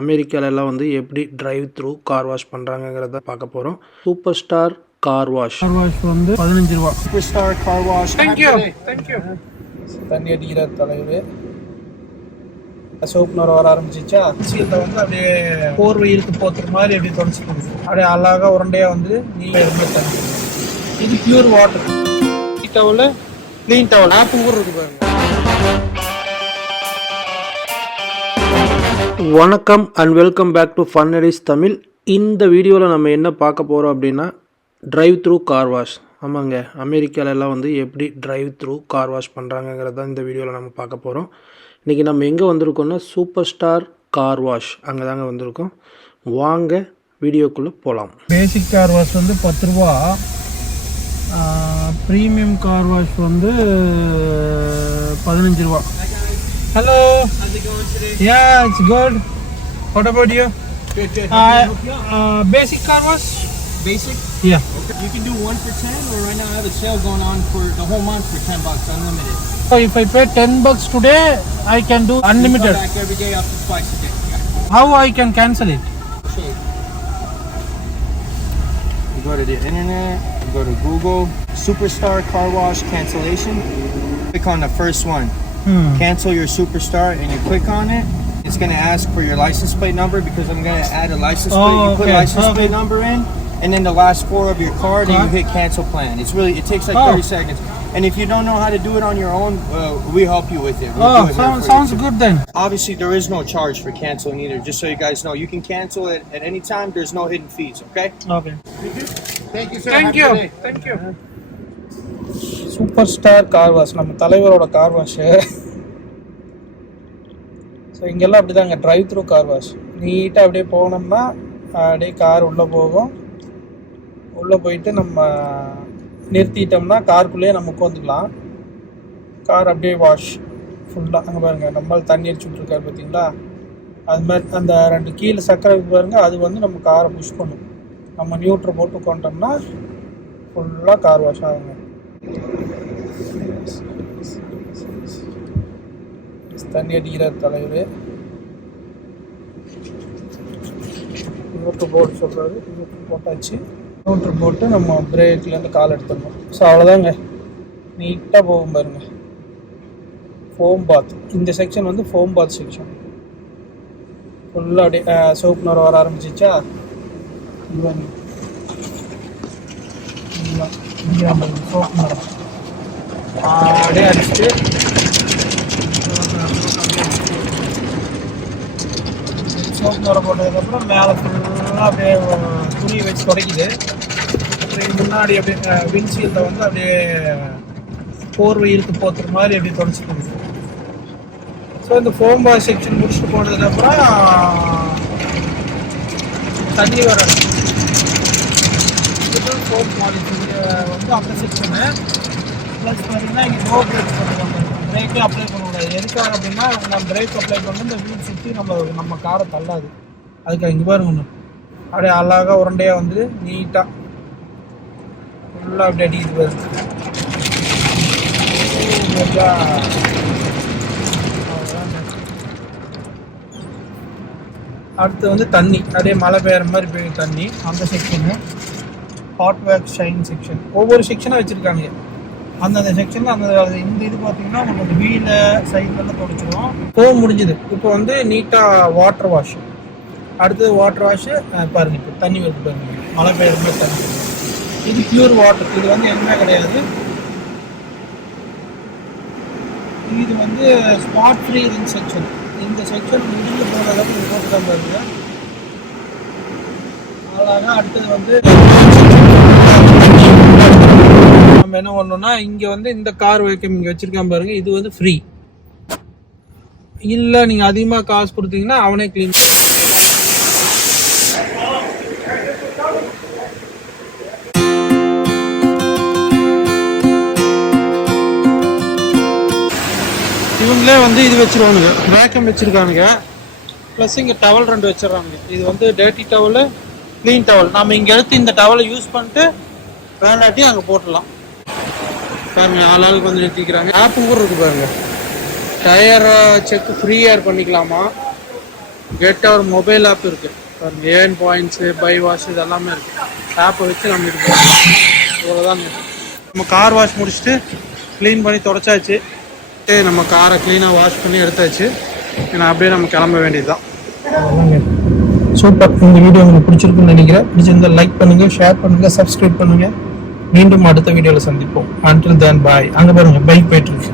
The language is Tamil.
அமெரிக்காலலாம் வந்து எப்படி டிரைவ் த்ரூ கார் வாஷ் பண்ணுறாங்கங்கிறத பார்க்க போகிறோம். சூப்பர் ஸ்டார் கார் வாஷ் வந்து 15 ரூபா. Super Star Car Wash. Thank you. தண்ணி அடிக்கிற தலைவர் சோப்பு நோர வர ஆரம்பிச்சிச்சா சீல்ல வந்து அப்படியே போர்வை இழுத்து போத்துற மாதிரி அப்படியே தொடச்சிக்கணும். அப்படியே அழகா உருண்டையா வந்து நீ தண்ணி. இது pure water. Towel clean towel ஆப் ஊர் இருக்கு பாருங்க. வணக்கம் and welcome back to funEditsTamil. இந்த வீடியோவில் நம்ம என்ன பார்க்க போகிறோம் அப்படின்னா டிரைவ் த்ரூ கார் வாஷ். ஆமாங்க, அமெரிக்காலலாம் வந்து எப்படி டிரைவ் த்ரூ கார் வாஷ் பண்ணுறாங்கங்கிறத இந்த வீடியோவில் நம்ம பார்க்க போகிறோம். இன்றைக்கி நம்ம எங்கே வந்திருக்கோம்னா சூப்பர் ஸ்டார் கார் வாஷ், அங்கே தாங்க வந்திருக்கோம். வாங்க வீடியோக்குள்ளே போகலாம். பேசிக் கார் வாஷ் வந்து 10 ரூபா, ப்ரீமியம் கார் வாஷ் வந்து 15 ரூபா. Hello. How's it going today? Yeah, it's good. What about you? Good. Basic car wash? Basic? Yeah. Okay. You can do 1 for 10, or right now I have a sale going on for the whole month for $10, unlimited. So if I pay $10 today, I can do unlimited. You come back every day up to twice a day. Yeah. How I can cancel it? Sure. You go to the internet, you go to Google, Superstar Car Wash cancellation. Click on the first one. Cancel your Superstar, and you click on it. It's going to ask for your license plate number because I'm going to add a license plate. You put license plate number in, and then the last 4 of your card, and you hit cancel plan. It takes like 30 seconds. And if you don't know how to do it on your own, we help you with it. We'll do it Sounds good then. Obviously, there is no charge for canceling either. Just so you guys know, you can cancel it at any time. There's no hidden fees. Okay. Okay. Thank you, sir. Thank you. Super star car wash, நம்ம தலைவரோட கார் வாஷ். ஸோ இங்கெல்லாம் அப்படி தாங்க, டிரைவ் த்ரூ கார் வாஷ். நீட்டாக அப்படியே போனோம்னா அப்படியே கார் உள்ளே போகும். உள்ளே போயிட்டு நம்ம நிறுத்திட்டோம்னா காருக்குள்ளேயே நம்ம உட்காந்துக்கலாம். கார் அப்படியே வாஷ் ஃபுல்லாக. அங்கே பாருங்கள், நம்மளால் தண்ணி அடிச்சு விட்ருக்காரு பார்த்தீங்களா, அது மாதிரி அந்த 2 கீழே சக்கரை பாருங்கள், அது வந்து நம்ம காரை புஷ் பண்ணும். நம்ம நியூட்ரு போட்டு உட்காந்துட்டோம்னா ஃபுல்லாக கார் வாஷ் ஆகுங்க. தண்ணி அடிக்கிற தலைவர் நியூட்ரு போட்டு சொல்கிறாரு. நியூட்ரு போட்டாச்சு. நியூட்ரு போட்டு நம்ம பிரேக்லேருந்து கால் எடுத்துடணும். ஸோ அவ்வளோதாங்க, நீட்டாக போகும் பாருங்க. ஃபோம் பாத், இந்த செக்ஷன் வந்து ஃபோம் பாத் செக்ஷன். ஃபுல்லாக அப்படியே சோப்பு நோர வர ஆரம்பிச்சிச்சா, சோப்பு நோரம் அப்படியே அடிச்சுட்டு சோப்பு நோரை போட்டதுக்கப்புறம் மேலே ஃபுல்லாக அப்படியே துணியை வச்சு துடைக்குது. அப்புறம் முன்னாடி அப்படியே விண்ட்ஷீல்டில் வந்து அப்படியே போர்வை இழுத்து போத்துற மாதிரி அப்படியே தொடச்சிக்கணும். ஸோ இந்த ஃபோம் பாத் செக்ஷன் முடிச்சுட்டு போனதுக்கப்புறம் தண்ணி வரணும். இது ஃபோம் பாலிசி வந்து அந்த செக்ஷனு. ப்ளஸ் பார்த்தீங்கன்னா இங்கே நோ பிரேக் பண்ணுவாங்க. பிரேக்கே அப்ளை பண்ணக்கூடாது. எதுக்காக அப்படின்னா நம்ம பிரேக் அப்ளை பண்ணி இந்த வீல் சுற்றி நம்ம காரை தள்ளாது. அதுக்காக இங்கே பாருங்க, ஒன்று அப்படியே அழகாக உருண்டையாக வந்து நீட்டாக ஃபுல்லாக அப்படி அடிக்குது வருது. அடுத்து வந்து தண்ணி அப்படியே மழை பெய்கிற மாதிரி பெய்யும் தண்ணி. அந்த section hot wax shine section. ஒவ்வொரு செக்ஷனாக வச்சுருக்காங்க. அந்தந்த செக்ஷனில் இந்த இது பார்த்தீங்கன்னா உங்களுக்கு அந்த வீலை சைட்லலாம் தொடச்சிடும். போக முடிஞ்சுது. இப்போ வந்து நீட்டாக வாட்டர் வாஷ். அடுத்தது வாட்டர் வாஷு பாருங்கள். இப்போ தண்ணி வருது பாருங்க, மழை பெய்கிற மாதிரி தண்ணி. இது பியூர் வாட்டர். இது வந்து எதுவுமே கிடையாது. இது வந்து ஸ்பாட் ஃப்ரீ ரிங் செக்ஷன். இந்த செக்ஷன் முடிஞ்சு போனதுக்கு போட்டு தான் பாருங்க அழகாக. அடுத்தது வந்து நம்ம என்ன பண்ணோம்னா, இங்கே வந்து இந்த கார் வேக்கம் இங்கே வச்சுருக்கான் பாருங்க, இது வந்து ஃப்ரீ. இல்லை நீங்கள் அதிகமாக காசு கொடுத்தீங்கன்னா அவனே க்ளீன். இவங்களே வந்து இது வச்சுருவானுங்க, வேக்கம் வச்சுருக்கானுங்க. ப்ளஸ் இங்கே டவல் 2 வச்சிடறானுங்க. இது வந்து டேர்ட்டி டவலு, க்ளீன் டவல். நம்ம இங்கே எடுத்து இந்த டவலை யூஸ் பண்ணிட்டு வேண்டாட்டி அங்கே போட்டுடலாம். பாருங்க, ஆளுக்கு வந்து நிறுத்திக்கிறாங்க. ஆப்பு கூட இருக்குது பாருங்க. டயர் செக் ஃப்ரீ ஏர் பண்ணிக்கலாமா. கேட்ட ஒரு மொபைல் ஆப் இருக்குது, ஏர்ன் பாயிண்ட்ஸு, பை வாஷ் இது எல்லாமே இருக்குது. ஆப்பை வச்சு நம்ம இது பண்ணலாம். இவ்வளோதான். நம்ம கார் வாஷ் முடிச்சுட்டு க்ளீன் பண்ணி தொடச்சாச்சு. நம்ம காரை க்ளீனாக வாஷ் பண்ணி எடுத்தாச்சு. ஏன்னா அப்படியே நம்ம கிளம்ப வேண்டியது தான். சூப்பர். இந்த வீடியோ உங்களுக்கு பிடிச்சிருக்குன்னு நினைக்கிறேன். பிடிச்சிருந்தா லைக் பண்ணுங்கள், ஷேர் பண்ணுங்கள், சப்ஸ்கிரைப் பண்ணுங்கள். மீண்டும் அடுத்த வீடியோவில் சந்திப்போம். அன்டில் தென் பாய். அங்கே பாருங்கள் பைக் போயிட்டுருக்கு.